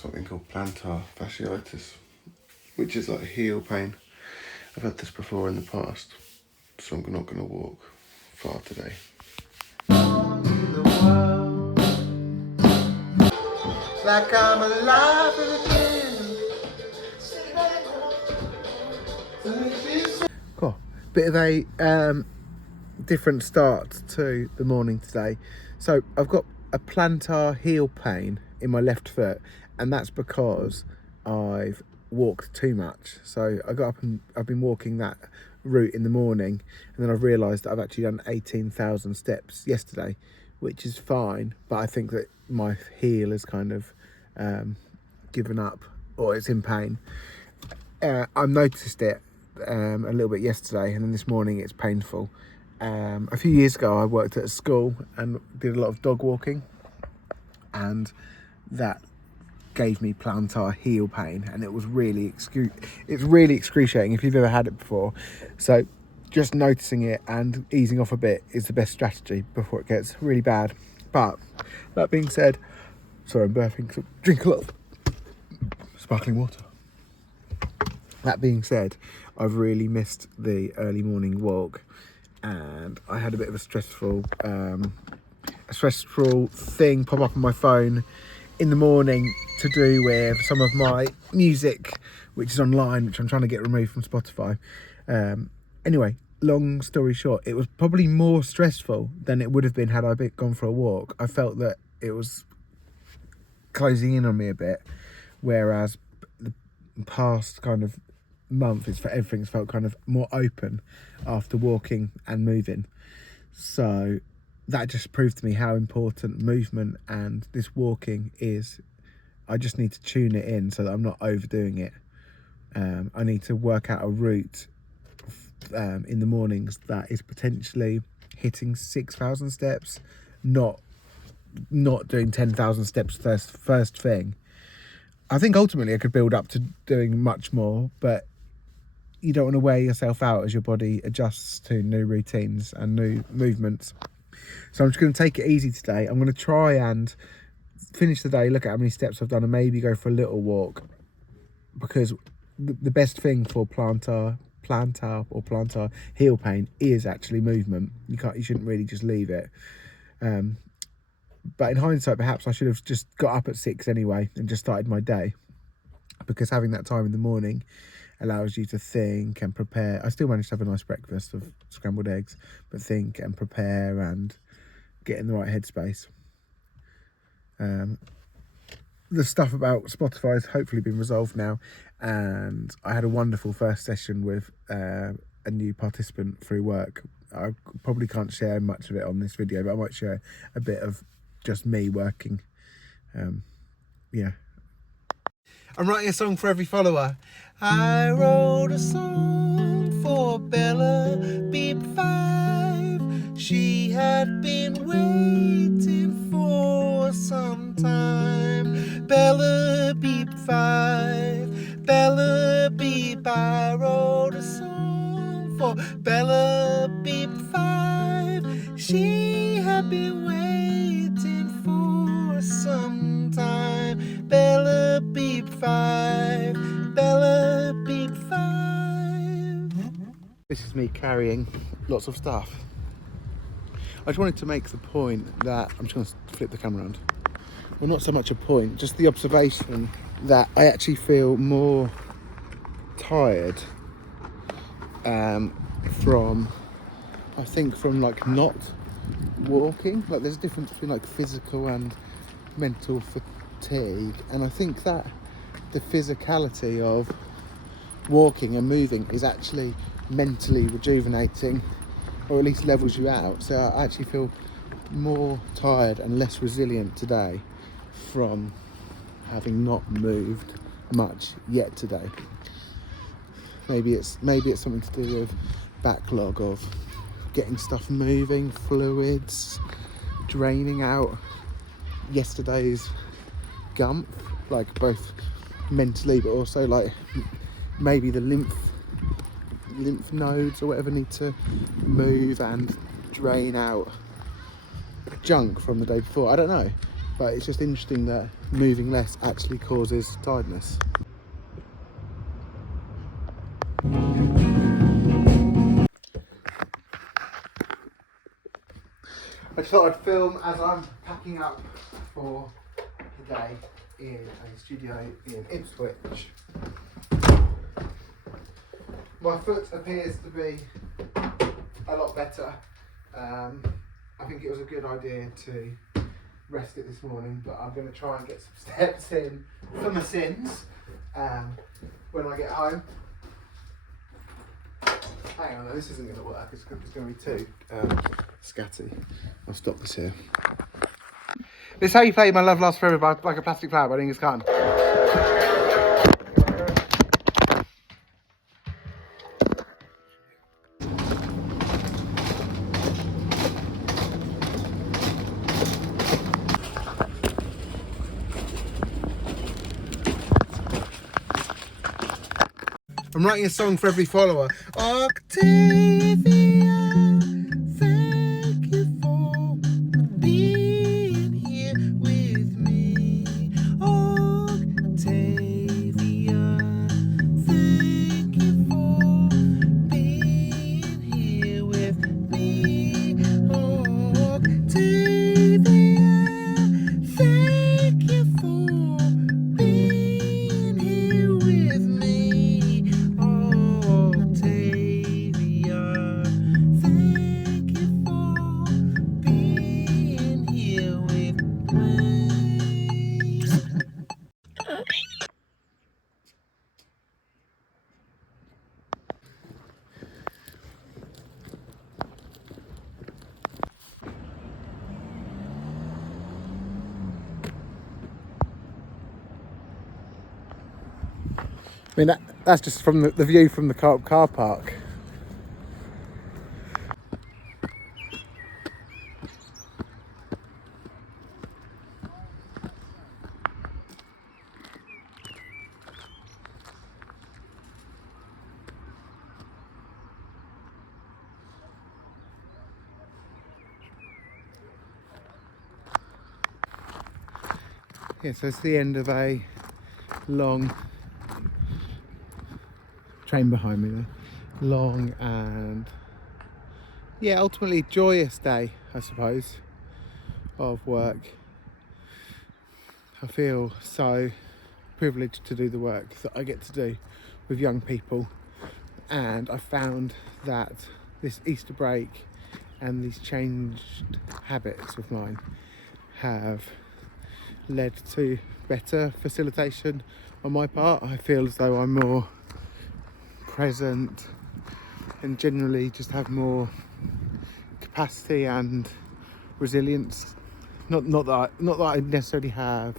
something called plantar fasciitis, which is like heel pain. I've had this before in the past, so I'm not going to walk far today. Like I'm alive again. Cool. Bit of a different start to the morning today. So I've got a plantar heel pain in my left foot, and that's because I've walked too much. So I got up and I've been walking that route in the morning, and then I've realised that I've actually done 18,000 steps yesterday, which is fine, but I think that my heel has kind of given up, or it's in pain. I noticed it a little bit yesterday, and then this morning it's painful. A few years ago I worked at a school and did a lot of dog walking, and that gave me plantar heel pain, and it was really it's really excruciating if you've ever had it before. So just noticing it and easing off a bit is the best strategy before it gets really bad. But that being said, sorry, I'm burping, so drink a lot of sparkling water. That being said, I've really missed the early morning walk, and I had a bit of a stressful thing pop up on my phone in the morning to do with some of my music, which is online, which I'm trying to get removed from Spotify. Anyway, long story short, it was probably more stressful than it would have been had I gone for a walk. I felt that it was closing in on me a bit, whereas the past kind of month everything's felt kind of more open after walking and moving. So that just proved to me how important movement and this walking is. I just need to tune it in so that I'm not overdoing it. I need to work out a route in the mornings that is potentially hitting 6,000 steps, not doing 10,000 steps first thing. I think ultimately I could build up to doing much more, but you don't want to wear yourself out as your body adjusts to new routines and new movements. So I'm just going to take it easy today. I'm going to try and finish the day, look at how many steps I've done, and maybe go for a little walk, because the best thing for plantar heel pain is actually movement. You shouldn't really just leave it. But in hindsight, perhaps I should have just got up at 6 anyway and just started my day, because having that time in the morning allows you to think and prepare. I still managed to have a nice breakfast of scrambled eggs, but think and prepare and get in the right headspace. The stuff about Spotify has hopefully been resolved now, and I had a wonderful first session with a new participant through work. I probably can't share much of it on this video, but I might share a bit of just me working. Yeah. I'm writing a song for every follower. I wrote a song for Bella Beep 5. She had been waiting for some time. Bella Beep 5, Bella Beep. I wrote a song for Bella Beep 5. She had been waiting for some time. Bella Beep 5, Bella Beep 5. This is me carrying lots of stuff. I just wanted to make the point that, I'm just going to flip the camera around. Well, not so much a point, just the observation that I actually feel more tired from like not walking. Like there's a difference between like physical and mental fatigue, and I think that the physicality of walking and moving is actually mentally rejuvenating, or at least levels you out. So I actually feel more tired and less resilient today from having not moved much yet today. Maybe it's something to do with backlog of getting stuff moving, fluids, draining out yesterday's gump, like both mentally but also like maybe the lymph nodes or whatever need to move and drain out junk from the day before. I don't know. but it's just interesting that moving less actually causes tiredness. I just thought I'd film as I'm packing up for the day in a studio in Ipswich. My foot appears to be a lot better. I think it was a good idea to rest it this morning, but I'm going to try and get some steps in for my sins when I get home. Hang on, this isn't going to work. It's going to be too scatty. I'll stop this here. This is how you play My Love Lasts Forever by Like a Plastic Flower by Genghis Khan. I'm writing a song for every follower. Octavia, thank you for being here with me. Octavia, thank you for being here with me. Octavia, thank you for being here with me. Octavia, thank you for being here with me. I mean, that's just from the view from the car park. Yeah, so it's the end of a long train behind me there. Long and, yeah, ultimately joyous day, I suppose, of work. I feel so privileged to do the work that I get to do with young people, and I found that this Easter break and these changed habits of mine have led to better facilitation on my part. I feel as though I'm more present and generally just have more capacity and resilience. Not that I necessarily have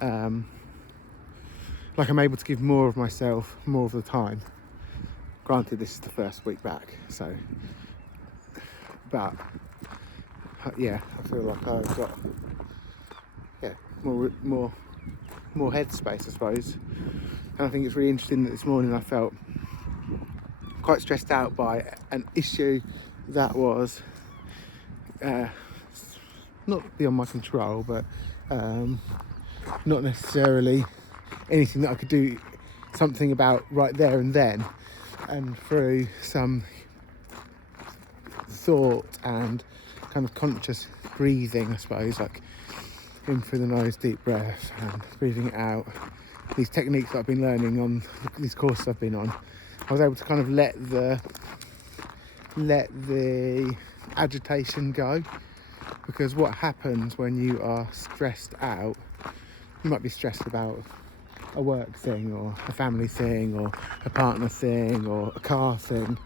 like I'm able to give more of myself more of the time. Granted, this is the first week back, so, but yeah, I feel like I've got more headspace, I suppose. And I think it's really interesting that this morning I felt quite stressed out by an issue that was not beyond my control, but not necessarily anything that I could do something about right there and then. And through some thought and kind of conscious breathing, I suppose, like in through the nose, deep breath, and breathing it out, these techniques that I've been learning on these courses I've been on, I was able to kind of let the agitation go. Because what happens when you are stressed out, you might be stressed about a work thing or a family thing or a partner thing or a car thing,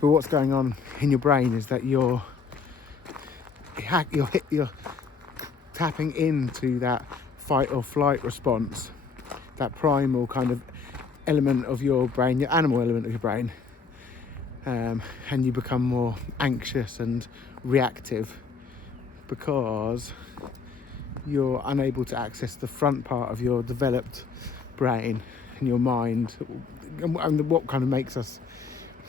but what's going on in your brain is that you're tapping into that fight or flight response, that primal kind of element of your brain, your animal element of your brain, and you become more anxious and reactive because you're unable to access the front part of your developed brain and your mind, and what kind of makes us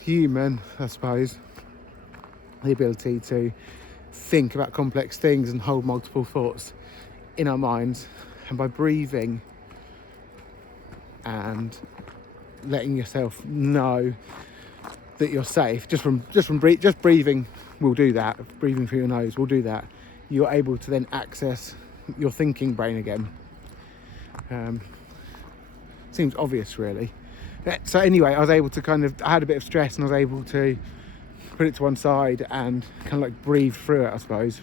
human, I suppose, the ability to think about complex things and hold multiple thoughts in our minds, and by breathing and letting yourself know that you're safe, just breathing will do that. Breathing through your nose will do that. You're able to then access your thinking brain again. Seems obvious, really. So anyway, I was able to I had a bit of stress, and I was able to put it to one side and kind of like breathe through it, I suppose,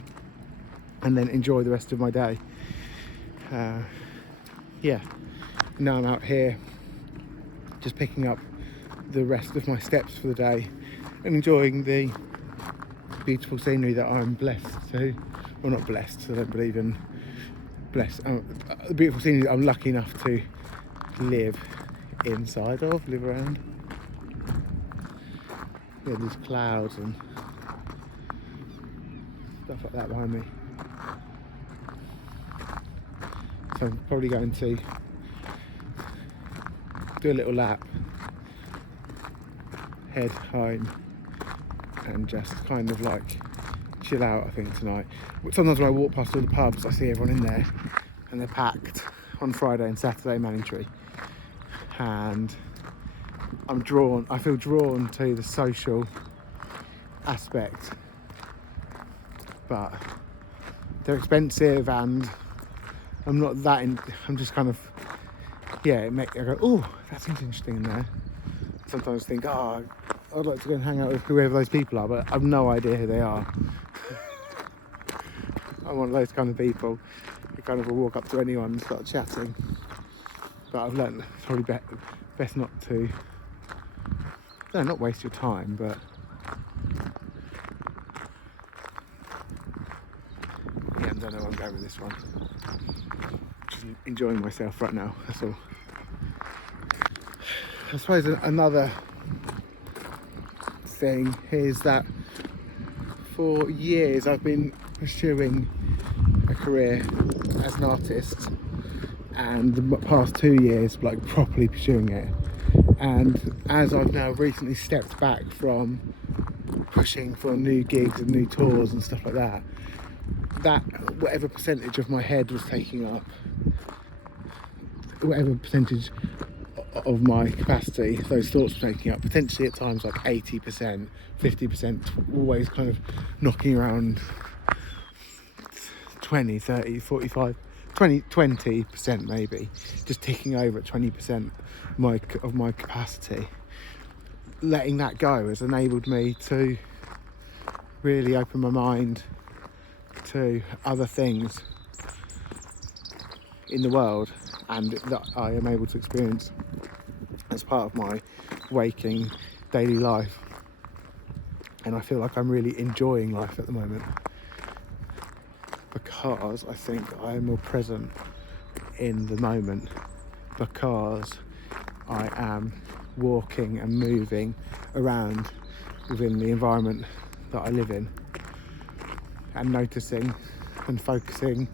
and then enjoy the rest of my day. Yeah, now I'm out here just picking up the rest of my steps for the day and enjoying the beautiful scenery that I'm blessed to, well, not blessed, I don't believe in blessed, the beautiful scenery that I'm lucky enough to live inside of, live around. Yeah, these clouds and stuff like that behind me. So I'm probably going to do a little lap, head home, and just kind of like chill out, I think, tonight. Sometimes when I walk past all the pubs, I see everyone in there and they're packed on Friday and Saturday, Manningtree, and I feel drawn to the social aspect, but they're expensive and I'm not that I'm just kind of, yeah, I go, oh, that seems interesting in there. Sometimes think, oh, I'd like to go and hang out with whoever those people are, but I've no idea who they are. I'm one of those kind of people who kind of will walk up to anyone and start chatting. But I've learned it's probably best not to, not waste your time, but yeah, I don't know where I'm going with this one. Just enjoying myself right now, that's all. I suppose another thing is that for years I've been pursuing a career as an artist, and the past 2 years like properly pursuing it, and as I've now recently stepped back from pushing for new gigs and new tours and stuff like that, that whatever percentage of my head was taking up, whatever percentage of my capacity those thoughts were taking up, potentially at times like 80%, 50%, always kind of knocking around 20, 30, 45, 20% maybe, just ticking over at 20% of my capacity. Letting that go has enabled me to really open my mind to other things in the world, and that I am able to experience as part of my waking daily life. And I feel like I'm really enjoying life at the moment, because I think I am more present in the moment, because I am walking and moving around within the environment that I live in, and noticing and focusing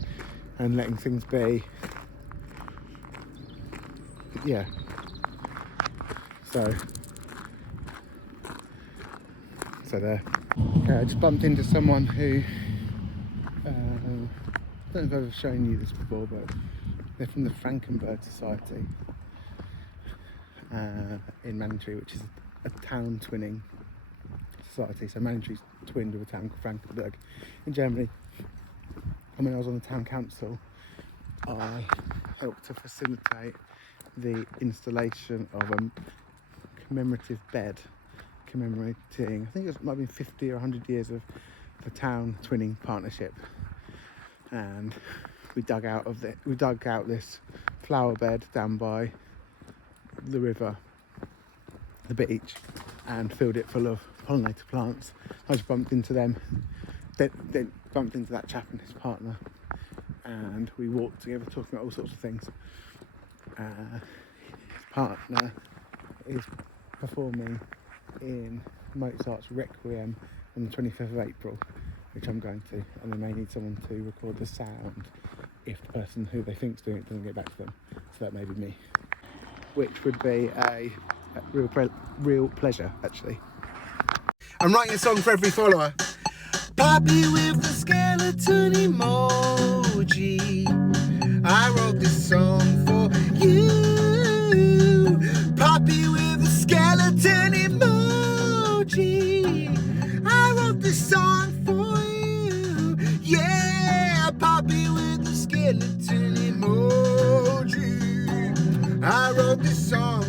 and letting things be. Yeah. So there. I just bumped into someone who, I don't know if I've ever shown you this before, but they're from the Frankenberg Society in Manningtree, which is a town twinning society. So Manningtree's twinned with a town called Frankenberg in Germany. And when I was on the town council, I helped to facilitate the installation of a commemorative bed commemorating, I think it might have been 50 or 100 years of the town twinning partnership. And we dug out this flower bed down by the river, the beach, and filled it full of pollinator plants. I just bumped into them, then bumped into that chap and his partner, and we walked together talking about all sorts of things. His partner is performing in Mozart's Requiem on the 25th of April, which I'm going to, and they may need someone to record the sound if the person who they think's doing it doesn't get back to them. So that may be me, which would be a real pleasure, actually. I'm writing a song for every follower. Poppy with the skeleton emoji. I wrote this song for you. Poppy with a skeleton emoji. I wrote this song for you. Yeah, Poppy with a skeleton emoji. I wrote this song